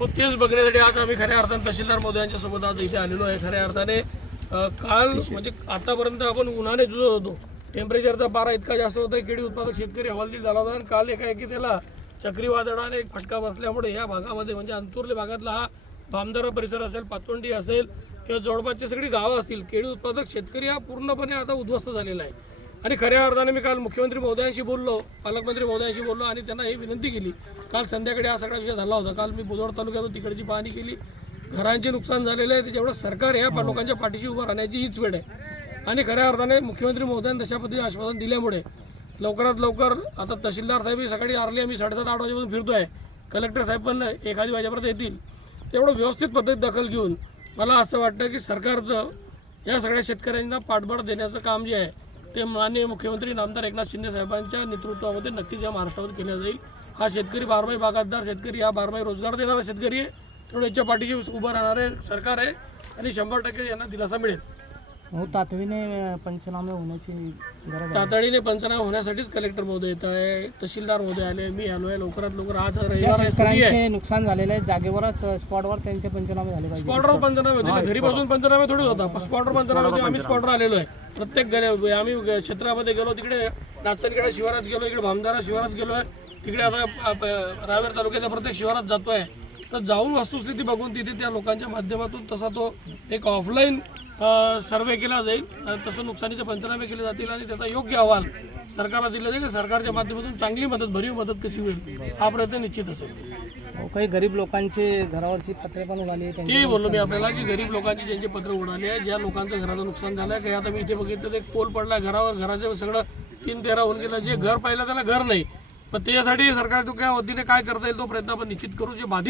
हो, तेच बघण्यासाठी आज आम्ही खऱ्या अर्थाने तहसीलदार मोदयांच्या सोबत आज इथे आलेलो आहे. खऱ्या अर्थाने काल म्हणजे आतापर्यंत आपण उन्हाने जुजत होतो टेम्परेचरचा पारा इतका जास्त होता की केळी उत्पादक शेतकरी हवालदिल झाला होता आणि काल एकाएकी त्याला चक्रीवादळाने एक फटका बसल्यामुळे या भागामध्ये म्हणजे अंतुर्ले भागातला हा बामदारा परिसर असेल पातोंडी असेल किंवा जवळपासची सगळी गावं असतील केळी उत्पादक शेतकरी हा पूर्णपणे आता उद्ध्वस्त झालेला आहे. आणि खऱ्या अर्थाने मी काल मुख्यमंत्री महोदयांशी बोललो पालकमंत्री महोदयांशी बोललो आणि त्यांना ही विनंती केली. काल संध्याकाळी हा सगळा विषय झाला होता. काल मी बुधवार तालुक्यातून तिकडची पाहणी केली. घरांचे नुकसान झालेले आहे त्याच्यामुळे सरकार या पा- लोकांच्या पाठीशी उभं राहण्याची हीच वेळ आहे. आणि खऱ्या अर्थाने मुख्यमंत्री महोदयांनी तशा पद्धतीने आश्वासन दिल्यामुळे लवकरात लवकर आता तहसीलदार साहेब हे सकाळी आरली आम्ही साडेसात आठ वाजेपासून फिरतो आहे कलेक्टर साहेब पण एखादी वाजेपर्यंत येतील. तेवढं व्यवस्थित पद्धतीत दखल घेऊन मला असं वाटतं की सरकारचं या सगळ्या शेतकऱ्यांना पाठबळ देण्याचं काम जे आहे ते माननीय मुख्यमंत्री नामदार एकनाथ शिंदे साहेबांच्या नेतृत्वामध्ये नक्कीच या महाराष्ट्रावर केल्या जाईल. हा शेतकरी बारमाही बागातदार शेतकरी हा बारमाही रोजगार देणारा शेतकरी आहे. त्यामुळे याच्या पाठीशी उभं राहणारे सरकार आहे आणि शंभर टक्के यांना दिलासा मिळेल. हो तातडीने पंचनामे होण्याची गरज आहे. तातडीने पंचनामा होण्यासाठीच कलेक्टर महोदय येत आहे तहसीलदार महोदय आले मी आलो आहे लवकरात लवकर आज ज्या रविवार आहे सुट्टी आहे? शेतकऱ्यांचे नुकसान झालेले आहे जागेवरच स्पॉटवर त्यांचे पंचनामे झाले पाहिजे. स्पॉटवर पंचनामे होते घरी बसून पंचनामे थोडीच होता स्पॉटवर पंचनामे होते आम्ही स्पॉटवर आलेलो आहे प्रत्येक गणे- आम्ही ग- क्षेत्रामध्ये गेलो तिकडे नाचनखेडा शिवारात गेलो इकडे भामदारा शिवारात गेलो आहे तिकडे आता प- प- रावेर तालुक्याच्या प्रत्येक शिवारात जातोय. तर जाऊन वस्तुस्थिती बघून तिथे त्या लोकांच्या माध्यमातून तसा तो एक ऑफलाईन सर्वे केला जाईल. तसं नुकसानीचे पंचनामे केले जातील आणि त्याचा योग्य अहवाल सरकारला दिला जाईल. सरकारच्या माध्यमातून चांगली मदत भरीव मदत कशी होईल हा प्रयत्न निश्चित असेल. हो, काही गरीब लोकांचे घरावरची पत्रे पण उडाली ते बोललो मी आपल्याला की गरीब लोकांची ज्यांचे पत्र उडाले आहे ज्या लोकांचं घराचं नुकसान झालं आहे काही आता मी इथे बघितलं एक पोल पडला घरावर घराचे सगळं तीन तेरा होऊन गेलं जे घर पाहिलं त्याला घर नाही. पण त्याच्यासाठी सरकारच्या वतीने काय करता येईल तो प्रयत्न आपण निश्चित करू जे बाधित